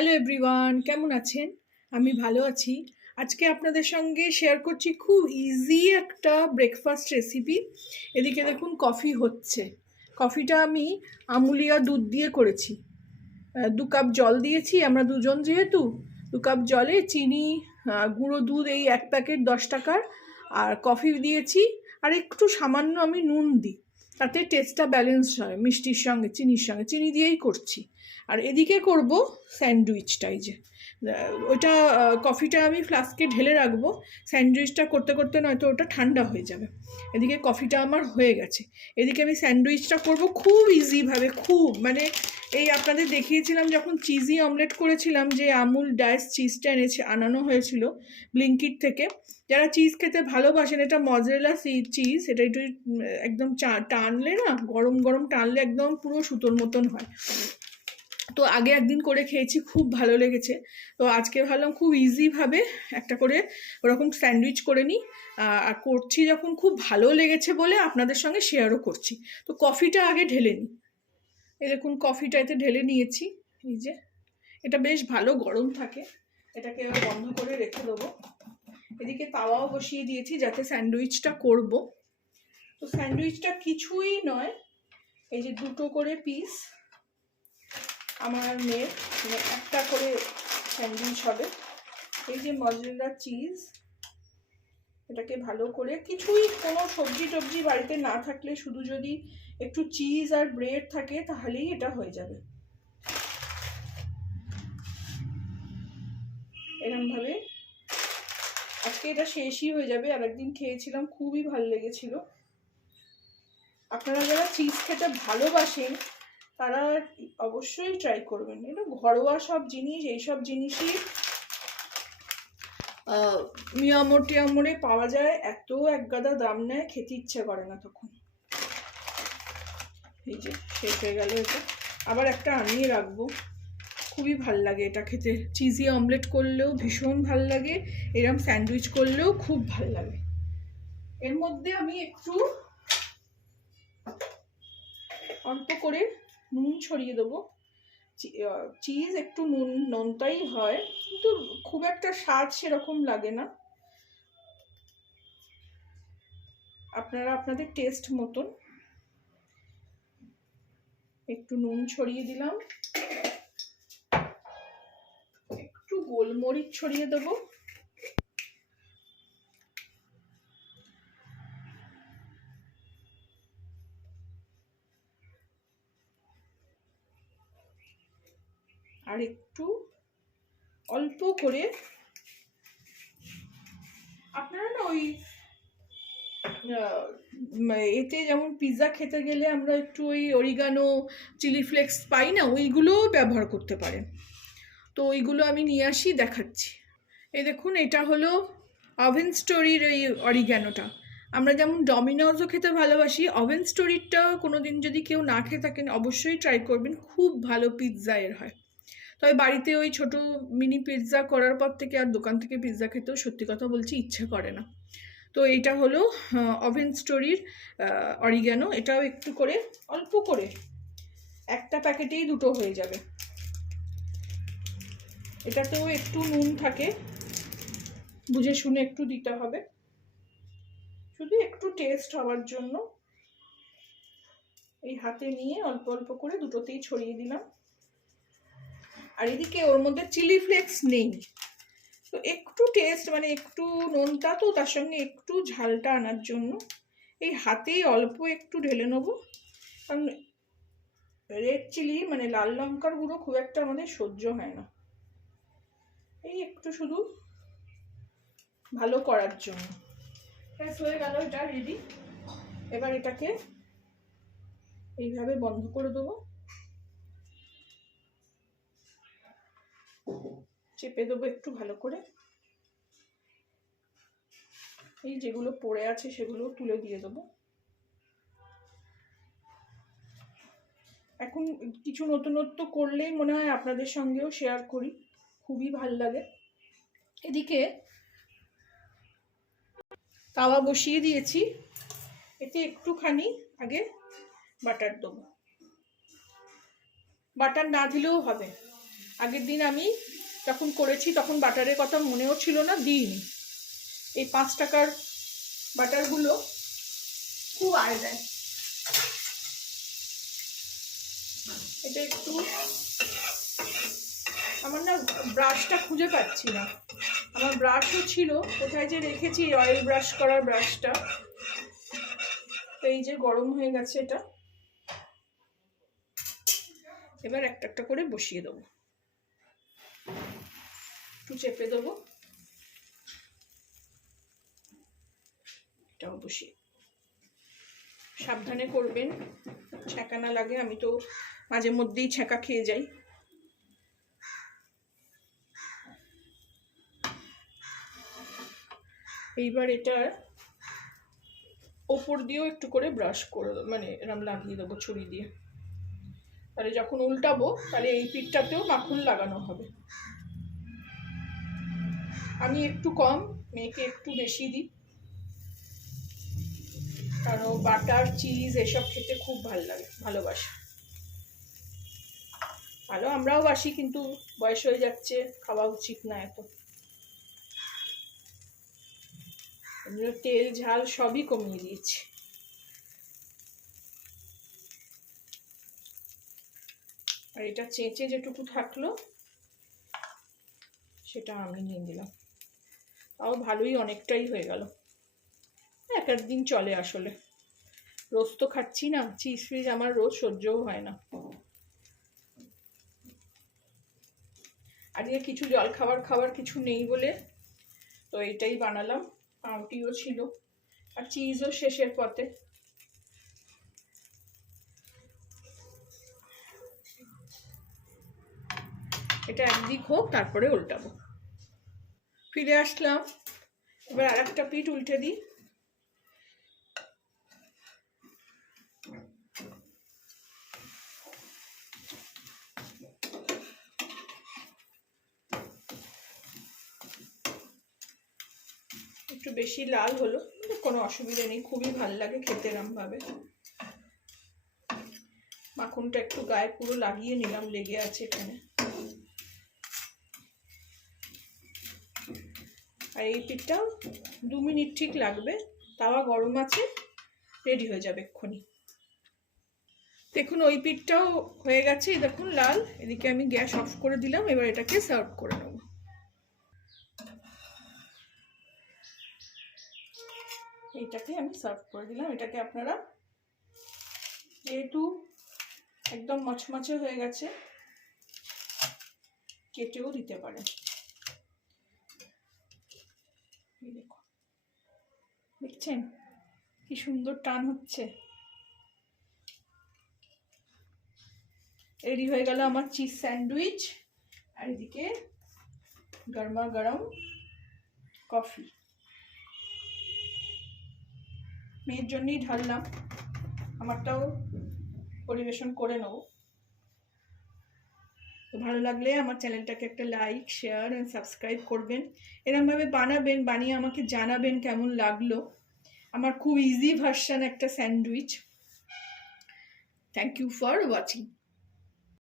Hello everyone, কেমন আছেন? আমি ভালো আছি। আজকে আপনাদের সঙ্গে শেয়ার করছি খুব ইজি একটা ব্রেকফাস্ট রেসিপি। এদিকে দেখুন কফি হচ্ছে। কফিটা আমি আমুলিয়া দুধ দিয়ে করেছি। 2 কাপ জল দিয়েছি, আমরা দুজন যেহেতু 2 কাপ জলে চিনি, গুঁড়ো দুধ এই 1 প্যাকেট 10 টাকার, আর কফি দিয়েছি। আর একটু সামান্য আমি নুন দিই, তাতে টেস্টটা ব্যালেন্স হয় মিষ্টির সঙ্গে, চিনির সঙ্গে। চিনি দিয়েই করছি। আর এদিকে করব স্যান্ডউইচটা। এই যে ওইটা কফিটা আমি ফ্লাস্কে ঢেলে রাখবো। স্যান্ডউইচটা করতে করতে নয়তো ওটা ঠান্ডা হয়ে যাবে। এদিকে কফিটা আমার হয়ে গেছে। এদিকে আমি স্যান্ডউইচটা করব খুব ইজিভাবে, খুব মানে এই আপনাদের দেখিয়েছিলাম যখন চিজি অমলেট করেছিলাম, যে আমুল ডায়েস চিজটা আনানো হয়েছিল ব্লিঙ্কিট থেকে। যারা চিজ খেতে ভালোবাসেন, এটা মজরেলা চিজ, এটা একটু একদম টানলে না, গরম গরম টানলে একদম পুরো সুতোর মতন হয়। তো আগে একদিন করে খেয়েছি, খুব ভালো লেগেছে। তো আজকে ভাবলাম খুব ইজিভাবে একটা করে ওরকম স্যান্ডউইচ করে নিই। আর করছি যখন খুব ভালো লেগেছে বলে আপনাদের সঙ্গে শেয়ারও করছি। তো কফিটা আগে ঢেলে নিই। এই দেখুন কফিটা এতে ঢেলে নিয়েছি। এই যে এটা বেশ ভালো গরম থাকে, এটাকে এবার বন্ধ করে রেখে দেবো। এদিকে তাওয়াও বসিয়ে দিয়েছি যাতে স্যান্ডউইচটা করব। তো স্যান্ডউইচটা কিছুই নয়, এই যে 2টো করে পিস আমার মেয়ের, মানে একটা করে স্যান্ডউইচ হবে। এই যে মজরেলা চিজ, এটাকে ভালো করে, কিছুই কোনো সবজি টবজি বাড়িতে না থাকলে শুধু যদি একটু চিজ আর ব্রেড থাকে তাহলেই এটা হয়ে যাবে। এরমভাবে আজকে এটা শেষই হয়ে যাবে। আর একদিন খেয়েছিলাম, খুবই ভালো লেগেছিল। আপনারা যারা চিজ খেতে ভালোবাসেন তারা অবশ্যই ট্রাই করবেন। এটা ঘরোয়া সব জিনিস, এইসব জিনিসই মিয়ামোর টিয়ামোরে পাওয়া যায়। এত একগাদা দাম নেয়, খেতে ইচ্ছে করে না তখন। এই যে শেষ হয়ে গেল এটা, আবার একটা আনিয়ে রাখবো। খুবই ভাল লাগে এটা খেতে। চিজি অমলেট করলেও ভীষণ ভাল লাগে, এরম স্যান্ডউইচ করলেও খুব ভাল লাগে। এর মধ্যে আমি একটু অল্প করে নুন ছড়িয়ে দেবো। চিজ একটু নোনতাই হয়, কিন্তু খুব একটা স্বাদ সেরকম লাগে না। আপনারা আপনাদের টেস্ট মতন একটু নুন ছড়িয়ে দিলাম, একটু গোলমরিচ ছড়িয়ে দেবো, আর একটু অল্প করে আপনারা না ওই এতে যেমন পিৎজা খেতে গেলে আমরা একটু ওই অরিগানো, চিলি ফ্লেক্স পাই না, ওইগুলোও ব্যবহার করতে পারেন। তো ওইগুলো আমি নিয়ে আসি, দেখাচ্ছি। এই দেখুন, এটা হলো ওভেন স্টোরির এই অরিগ্যানোটা। আমরা যেমন ডমিনোজও খেতে ভালোবাসি, ওভেন স্টোরিরটাও কোনো দিন যদি কেউ না খেয়ে থাকেন অবশ্যই ট্রাই করবেন, খুব ভালো পিৎজা এর হয়। তবে বাড়িতে ওই ছোট মিনি পিৎজা করার পর থেকে আর দোকান থেকে পিৎজা খেতেও সত্যি কথা বলছি ইচ্ছে করে না। তো এইটা হলো ওভেন স্টোরির অরিগ্যানো। এটাও একটু করে, অল্প করে, একটা প্যাকেটেই 2টো হয়ে যাবে। এটাতেও একটু নুন থাকে, বুঝে শুনে একটু দিতে হবে, শুধু একটু টেস্ট হওয়ার জন্য। এই হাতে নিয়ে অল্প অল্প করে 2টোতেই ছড়িয়ে দিলাম। আর এদিকে ওর মধ্যে চিলি ফ্লেক্স নেই, তো একটু টেস্ট মানে একটু নোনতা, তো তার সঙ্গে একটু ঝালটা আনার জন্য এই হাতেই অল্প একটু ঢেলে নেবো। কারণ রেড চিলি মানে লাল লঙ্কার গুঁড়ো খুব একটা আমাদের সহ্য হয় না, এই একটু শুধু ভালো করার জন্য। হয়ে গেল, এটা রেডি। এবার এটাকে এইভাবে বন্ধ করে দেবো, চেপে দেবো একটু ভালো করে। এই যেগুলো পড়ে আছে সেগুলো তুলে দিয়ে দেবো। এখন কিছু নতুনত্ব করলেই মনে হয় আপনাদের সঙ্গেও শেয়ার করি, খুবই ভাল লাগে। এদিকে তাওয়া বসিয়ে দিয়েছি, এতে একটুখানি আগে বাটার দেবো। বাটার না দিলেও হবে, আগের দিন আমি যখন করেছি তখন বাটারের কথা মনেও ছিল না, দিইনি। এই 5 টাকার বাটারগুলো খুব আয় দেয়। এটা একটু, আমার না ব্রাশটা খুঁজে পাচ্ছি না, আমার ব্রাশও ছিল, কোথায় যে রেখেছি অয়েল ব্রাশ করার ব্রাশটা। এই যে গরম হয়ে গেছে এটা, এবার একটা একটা করে বসিয়ে দেবো, একটু চেপে দেবো, এটাও বসিয়ে। সাবধানে করবেন, ছ্যাঁকা না লাগে, আমি তো মাঝে মধ্যেই ছ্যাঁকা খেয়ে যাই। এইবার এটার ওপর দিয়েও একটু করে ব্রাশ করে দেবো, মানে এরম লাগিয়ে দেবো ছুরি দিয়ে, তাহলে যখন উল্টাবো তাহলে এই পিঠটাতেও মাখন লাগানো হবে। আমি একটু কম, মেয়েকে একটু বেশি দিই, কারণ বাটার চিজ এসব খেতে খুব ভালোবাসে। ভালো আমরাও বাসি, কিন্তু বয়স হয়ে যাচ্ছে, খাওয়া উচিত না এত। তেল ঝাল সবই কমিয়ে দিয়েছি। আর এটা চেঁচে যেটুকু থাকলো সেটা আমি নিয়ে দিলাম, তাও ভালোই অনেকটাই হয়ে গেল। এক দিন চলে, আসলে রোজ তো খাচ্ছি না, চিজ ফ্রিজ আমার রোজ সহ্যও হয় না। আজকে কিছু জল খাবার কিছু নেই বলে তো এইটাই বানালাম। পাউরুটিও ছিল আর চিজও শেষের পথে। এটা একদিক হোক, তারপরে উল্টাবো। ফিরে আসলাম, এবার আর একটা পিঠ উল্টে দিই। একটু বেশি লাল হলো, কোনো অসুবিধা নেই, খুবই ভালো লাগে খেতে এরম ভাবে। মাখনটা একটু গায়ে পুরো লাগিয়ে নিলাম, লেগে আছে এখানে। আর এই পিঠটাও 2 মিনিট ঠিক লাগবে, তাওয়া গরম আছে, রেডি হয়ে যাবে এক্ষুনি। দেখুন ওই পিঠটাও হয়ে গেছে, দেখুন লাল। এদিকে আমি গ্যাস অফ করে দিলাম, এবার এটাকে সার্ভ করে নেব। এইটাকে আমি সার্ভ করে দিলাম। এটাকে আপনারা, যেহেতু একদম মচমচে হয়ে গেছে, কেটেও দিতে পারেন। দেখছেন কি সুন্দর টান হচ্ছে। রেডি হয়ে গেল আমার চিজ স্যান্ডউইচ, আর এদিকে গরমা গরম কফি। মেয়ের জন্যই ঢাললাম, আমারটাও পরিবেশন করে নেব। তো ভালো লাগলে আমার চ্যানেলটাকে একটা লাইক, শেয়ার এন্ড সাবস্ক্রাইব করবেন। এরকমভাবে বানাবেন, বানিয়ে আমাকে জানাবেন কেমন লাগলো। আমার খুব ইজি ভার্সন একটা sandwich. Thank you for watching.